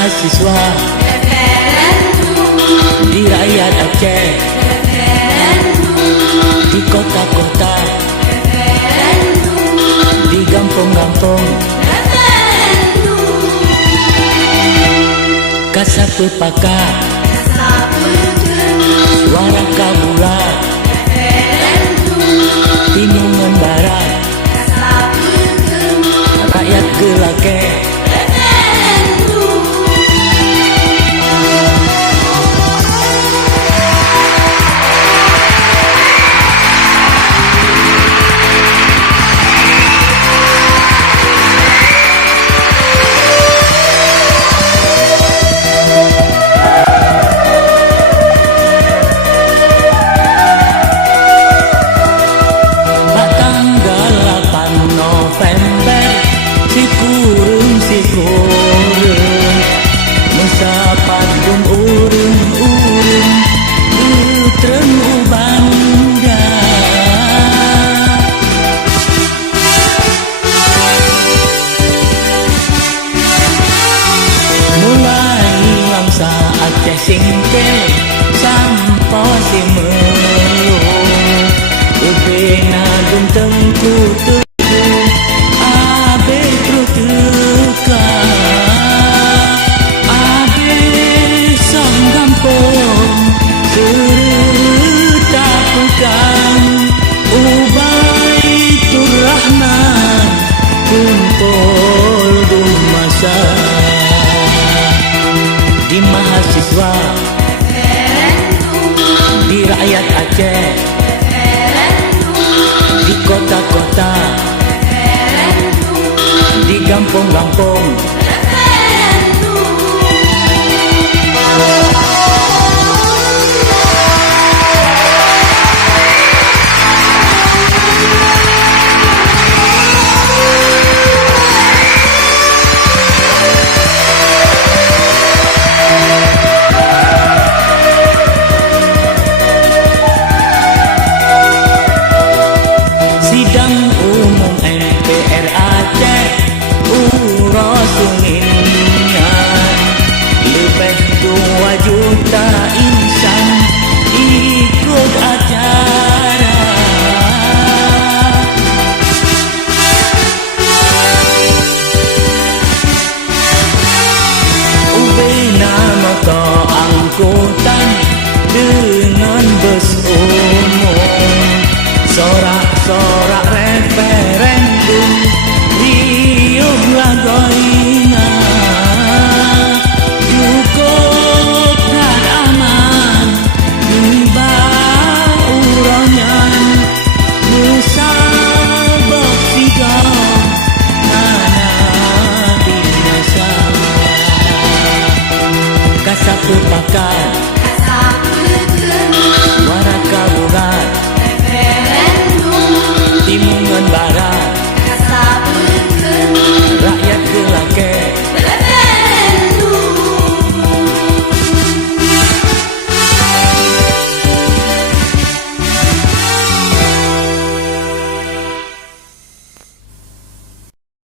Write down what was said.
mahasiswa di rakyat Aceh, di kota-kota, di kampung-kampung, Kasapu Paka, suara Kabula, Timungan Barat, rakyat Gelake. Aceh Singkel sampo si melu ubena dum tengku tuku abe trutuka abe sanggampong serta pukang Ubaitur Rahman kumpul dum masa di mahasiswa di rakyat Aceh, di kota-kota, di kampung-kampung. Sidang umum MPR Aceh Urasuningan lebih 2 juta insan ikut acara. Ubena moto angkutan dengan bus umum, sorak-sorak referendum riuh lagoy